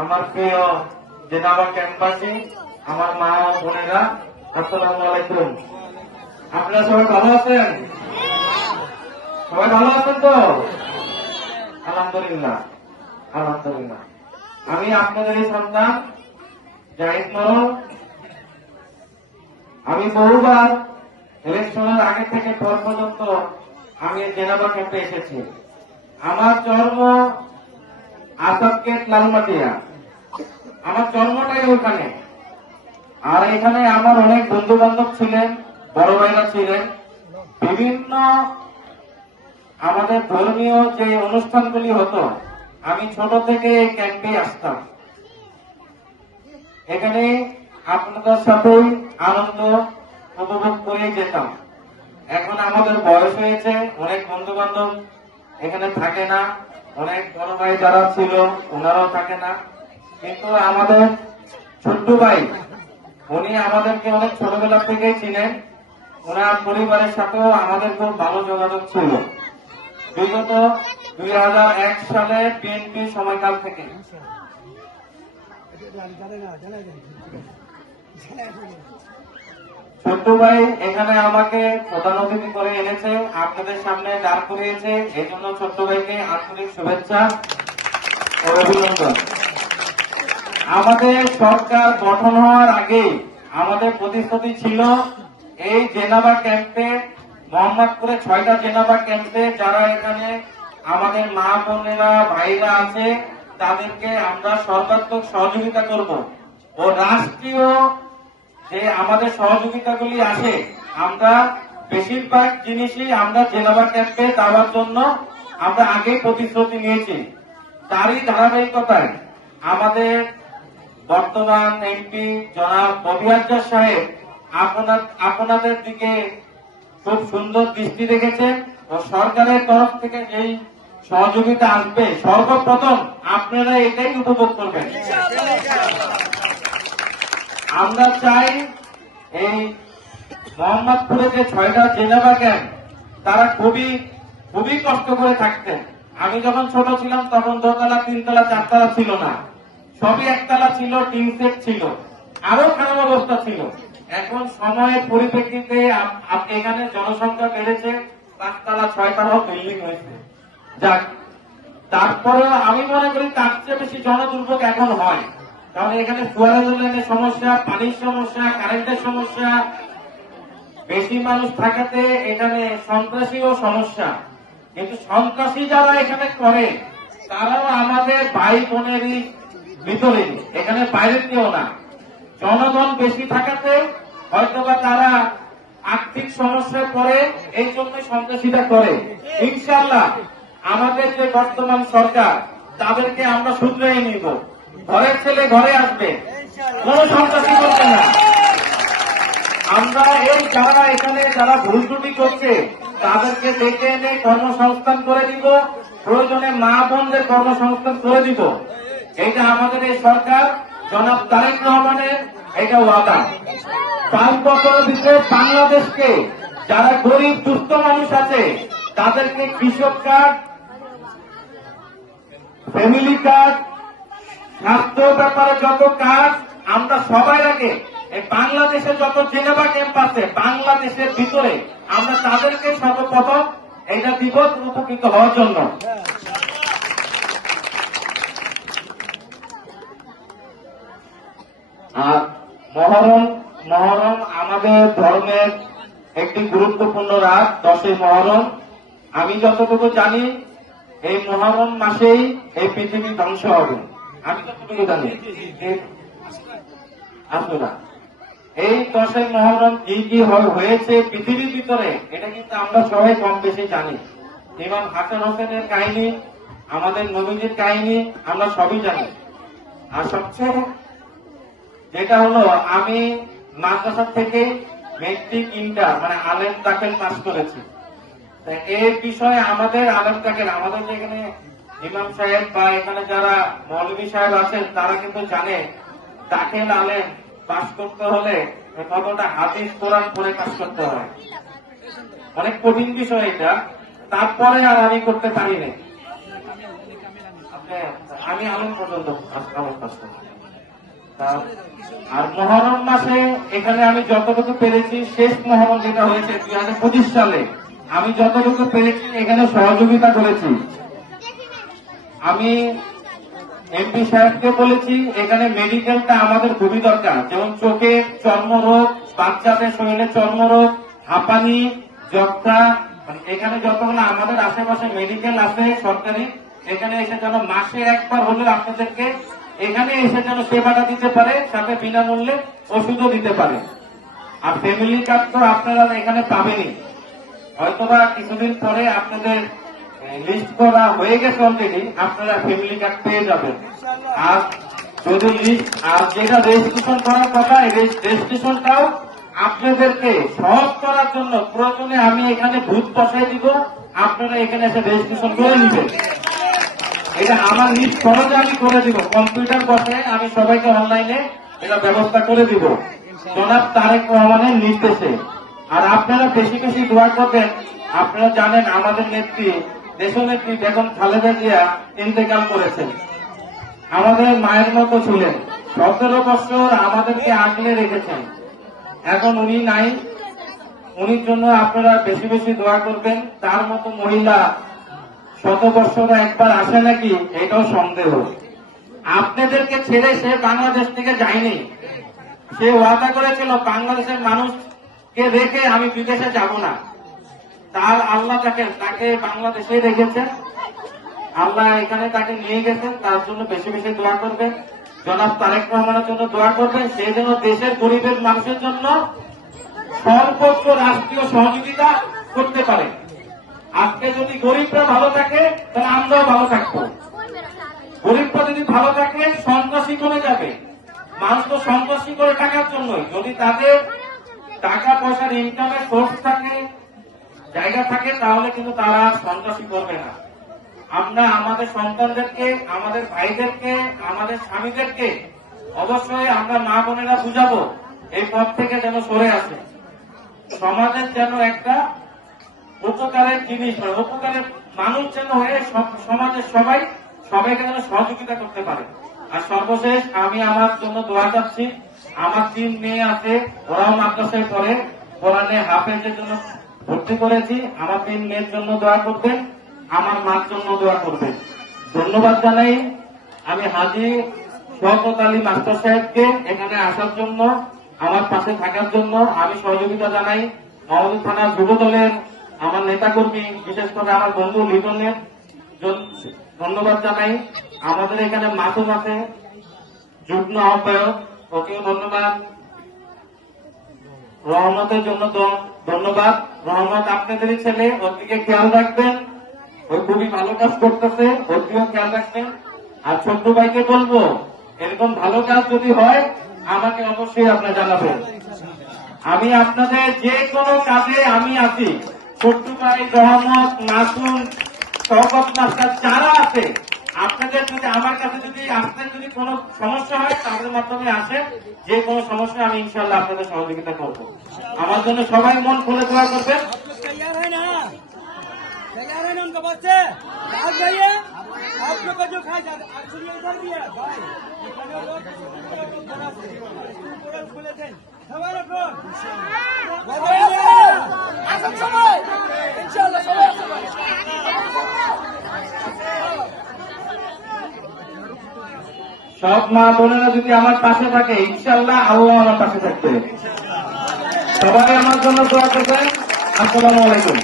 আমার প্রিয় জেনাবা ক্যাম্পাসী, আমার মা ও বোনেরা, আসসালামু আলাইকুম। আপনারা সবাই ভালো আছেন? সবাই ভালো আছেন তো? আলহামদুলিল্লাহ, আলহামদুলিল্লাহ। আমি আপনাদেরই সন্তান জাহিদ মরল। আমি বহুবার ইলেকশনের আগে থেকে পর পর্যন্ত আমি জেনাবা ক্যাম্পে এসেছি। আমার জন্ম আসাদগেট লালমাটিয়া, আমার জন্মটাই ওখানে। আর এখানে আমার অনেক বন্ধু বান্ধব ছিলেন, বড় ভাইরা ছিলেন। বিভিন্ন আমাদের ধর্মীয় যে অনুষ্ঠানগুলি হতো, আমি ছোট থেকে এই ক্যাম্পে আসতাম। এখানে আপনাদের সাথেই আনন্দ উপভোগ করে যেতাম। এখন আমাদের বয়স হয়েছে, অনেক বন্ধু বান্ধব এখানে থাকে না, অনেক বড় ভাই যারা ছিল ওনারাও থাকে না। কিন্তু আমাদের ছোট্ট ভাই, উনি আমাদেরকে অনেক ছোটবেলা থেকেই ছিলেন। ওনার পরিবারের সাথেও আমাদের খুব ভালো যোগাযোগ ছিল বিগত 2001 সালে বিএনপি সময়কাল থেকে। ছোট্ট ভাই এখানে আমাকে প্রধান অতিথি করে এনেছে, আপনাদের সামনে দাঁড় করিয়েছে। এই জন্য ছোট্ট ভাইকে আন্তরিক শুভেচ্ছা ও অভিনন্দন। আমাদের সরকার গঠন হওয়ার আগে আমাদের প্রতিশ্রুতি ছিল এই জেনাবা ক্যাম্পে, মোহাম্মদপুরে 6টা জেনাবা ক্যাম্পে যারা এখানে আমাদের মা বোনেরা ভাইরা আছে তাদেরকে আমরা সর্বাত্মক সহযোগিতা করব ও রাষ্ট্রীয় যে আমাদের সহযোগিতাগুলি আছে আমরা বেশিরভাগ জিনিসই আমরা জেনাবা ক্যাম্পে দেওয়ার জন্য আমরা আগে প্রতিশ্রুতি নিয়েছি। তারই ধারাবাহিকতায় আমাদের বর্তমান এমপি জনাব ববিআজাদ সাহেব আপনাদের দিকে খুব সুন্দর দৃষ্টি রেখেছেন ও সরকারের তরফ থেকে যেই সহযোগিতা আসবে সর্বপ্রথম আপনারা এটাই উপভোগ করবেন। আমরা চাই এই মোহাম্মদপুরে যে 6টা জেনাবা ক্যাম্প তারা খুবই খুবই কষ্ট করে থাকতেন। আমি যখন ছোট ছিলাম তখন 2তলা 3তলা 4তলা ছিল না, সবই একতলা ছিল, টিন সেট ছিল, আরো খারাপ অবস্থা ছিল। এখন সময়ের পরিপ্রেক্ষিতে এখানে জনসংখ্যা বেড়েছে, 5তলা 6তলাও বিল্ডিং হয়েছে। যাক, তারপরে আমি মনে করি তার চেয়ে বেশি জনদুর্ভোগ এখন হয়, কারণ এখানে ফুয়ারের লাইনের সমস্যা, পানির সমস্যা, কারেন্টের সমস্যা, বেশি মানুষ থাকাতে এখানে সন্ত্রাসীও সমস্যা। কিন্তু সন্ত্রাসী যারা এখানে করে তারাও আমাদের ভাই বোনেরই ভিতরে, এখানে বাইরের কেউ না। জনগণ বেশি থাকাতে হয়তোবা তারা আর্থিক সমস্যায় পড়ে, এই জন্য সন্ত্রাসীরা করে। ইনশাআল্লাহ আমাদের যে বর্তমান সরকার তাদেরকে আমরা শুধরাই নিব, ঘরের ছেলে ঘরে আসবে, কোন সন্ত্রাসী করবে না। আমরা এই যারা এখানে যারা ভুল ত্রুটি করছে তাদেরকে ডেকে এনে কর্মসংস্থান করে দিব, প্রয়োজনে মা বোনদের কর্মসংস্থান করে দিব। এটা আমাদের এই সরকার জনাব তারেক রহমানের এটা ওয়াদা। 5 বছরের ভিতরে বাংলাদেশকে যারা গরিব দুস্থ মানুষ আছে তাদেরকে কৃষক কার্ড, ফ্যামিলি কার্ড, স্বাস্থ্য ব্যাপারে যত কাজ আমরা সবাই আগে এই বাংলাদেশে যত জেনেভা ক্যাম্প আছে বাংলাদেশের ভিতরে আমরা তাদেরকে সর্বপ্রথম এটা দিব উপকৃত হওয়ার জন্য। আর মহরম আমাদের ধর্মের একটি গুরুত্বপূর্ণ রাত, 10ই মহরম। আমি যতটুকু জানি এই মহরম মাসেই এই পৃথিবী ধ্বংস হবে, আমি যতটুকু জানি। আসলে এই 10ই মহরম কি কি হয়েছে পৃথিবীর ভিতরে এটা কিন্তু আমরা সবাই কম বেশি জানি। ইমাম হাসান হোসেনের কাহিনী, আমাদের নবীজির কাহিনী আমরা সবই জানি। আর সবচেয়ে যেটা হলো, আমি মাদ্রাসা থেকে মেট্রিক ইন্টার মানে আলেম দাখিল পাস করেছি। এর বিষয়ে আমাদের আলেম দাখিল, আমাদের যেখানে ইমাম সাহেব বা এখানে যারা মৌলভী সাহেব আছেন তারা কিন্তু জানে দাখিল আলেম পাস করতে হলে কতটা হাদিস কোরআন পড়ে পাস করতে হয়। অনেক কঠিন বিষয় এটা, তারপরে আর আমি করতে পারিনি। আমি আলম পর্যন্ত আমার পাশে। আর মহরম মাসে এখানে আমি যতটুকু পেরেছি, শেষ মহরম যেটা হয়েছে 2025 সালে, আমি যতটুকু পেরেছি এখানে সহযোগিতা করেছি। আমি এমপি সাহেবকে বলেছি এখানে মেডিকেলটা আমাদের খুবই দরকার, যেমন চোখে চর্মরোগ, বাচ্চাদের শরীরে চর্মরোগ, হাঁপানি, যক্ষ্মা, এখানে যতগুলো আমাদের আশেপাশে মেডিকেল আছে সরকারি, এখানে এসে যেন মাসে একবার হলেও আপনাদেরকে এখানে এসে যেন সেবাটা দিতে পারে, সাথে বিনামূল্যে ওষুধও দিতে পারে। আর ফ্যামিলি কার্ড তো আপনারা এখানে পাবেনই, হয়তোবা কিছুদিন পরে আপনাদের লিস্ট করা হয়ে গেছে অলরেডি, আপনারা ফ্যামিলি কার্ড পেয়ে যাবেন। আর যদি লিস্ট আর যেটা রেজিস্ট্রেশন করার কথা, এই রেজিস্ট্রেশনটাও আপনাদেরকে সহজ করার জন্য প্রয়োজনে আমি এখানে বুথ বসাই দিব, আপনারা এখানে এসে রেজিস্ট্রেশন করে নেবেন। এটা আমার নিজ খরচে আমি করে দিব, কম্পিউটার বসে আমি সবাইকে অনলাইনে এটা ব্যবস্থা করে দিব জনাব তারেক রহমানের নির্দেশে। আর আপনারা বেশি বেশি দোয়া করবেন। আপনারা জানেন আমাদের নেত্রী, দেশনেত্রী বেগম খালেদা জিয়া ইন্তেকাল করেছেন। আমাদের মায়ের মতো ছিলেন, 17 বছর আমাদেরকে আগলে রেখেছেন। এখন উনি নাই, উনির জন্য আপনারা বেশি বেশি দোয়া করবেন। তার মতো মহিলা 100 বছরে একবার আসে নাকি, এটাও সন্দেহ। আপনাদেরকে ছেড়ে সে বাংলাদেশ থেকে যায়নি, সে ওয়াদা করেছিল বাংলাদেশের মানুষকে রেখে আমি বিদেশে যাব না। তার আল্লাহ তাকে বাংলাদেশে রেখেছেন, আল্লাহ এখানে তাকে নিয়ে গেছেন। তার জন্য বেশি বেশি দোয়া করবেন, জনাব তারেক রহমানের জন্য দোয়া করবেন, সে যেন দেশের গরিবের মানুষের জন্য সর্বোচ্চ রাষ্ট্রীয় সহযোগিতা করতে পারে। আজকে যদি গরিবরা ভালো থাকে তাহলে আমরাও ভালো থাকবো। গরিবরা যদি ভালো থাকে সন্ত্রাসী কমে যাবে। মানুষ তো সন্ত্রাসী করে টাকার জন্যই, যদি তাদের টাকা পয়সার ইনকামের সোর্স থাকে, জায়গা থাকে, তাহলে কিন্তু তারা সন্ত্রাসী করবে না। আমরা আমাদের সন্তানদেরকে, আমাদের ভাইদেরকে, আমাদের স্বামীদেরকে অবশ্যই আমরা মা বোনেরা বুঝাবো এই পথ থেকে যেন সরে আসে। সমাজের যেন একটা উপকারের জিনিস হয়, উপকারের মানুষ যেন হয়ে সমাজের সবাইকে যেন সহযোগিতা করতে পারে। আর সর্বশেষ আমি আমার জন্য দোয়া চাচ্ছি। আমার 3 মেয়ে আছে, ওরাও মাদ্রাসায় পড়ে, কোরআনে হাফেজের জন্য ভর্তি করেছি। আমার 3 মেয়ের জন্য দোয়া করবেন, আমার মার জন্য দোয়া করবেন। ধন্যবাদ জানাই আমি হাজী শওকত আলী মাস্টার সাহেবকে এখানে আসার জন্য, আমার পাশে থাকার জন্য। আমি সহযোগিতা জানাই মহানদী থানা যুব দলের আমার নেতাকর্মী, বিশেষ করে আমার বন্ধু লিটনের ধন্যবাদ জানাই। আমাদের এখানে মাসুম আছে যুগ্ম আহ্বায়ক, ওকেও ধন্যবাদ। রহমতের জন্য ধন্যবাদ। রহমত আপনাদেরই ছেলে, ওর দিকে খেয়াল রাখবেন, ওই খুবই ভালো কাজ করতেছে, ওর দিকেও খেয়াল রাখবেন। আর ছোট্ট ভাইকে বলবো এরকম ভালো কাজ যদি হয় আমাকে অবশ্যই আপনারা জানাবেন। আমি আপনাদের যে কোনো কাজে আমি আছি। ছোট্ট ভাই, রহমত, মাসুম, শওকত মাস্টার যারা আছে, আপনাদের যদি আমার কাছে যদি আসতে যদি কোনো সমস্যা হয় তাদের মাধ্যমে আসেন, যে কোনো সমস্যা আমি ইনশাল্লাহ আপনাদের সহযোগিতা করবো। আমার জন্য সবাই মন খুলে দোয়া করবেন। आप लोग का जो खाए जाते एक्चुअली इधर भी है भाई, खुले थे हमारे फ्लोर आसान समय इंशाल्लाह समय সব মা বোনেরা যদি আমার পাশে থাকে ইনশাল্লাহ আল্লাহ আমার পাশে থাকবে। সবাই আমার জন্য দোয়া করবেন। আসসালামু আলাইকুম।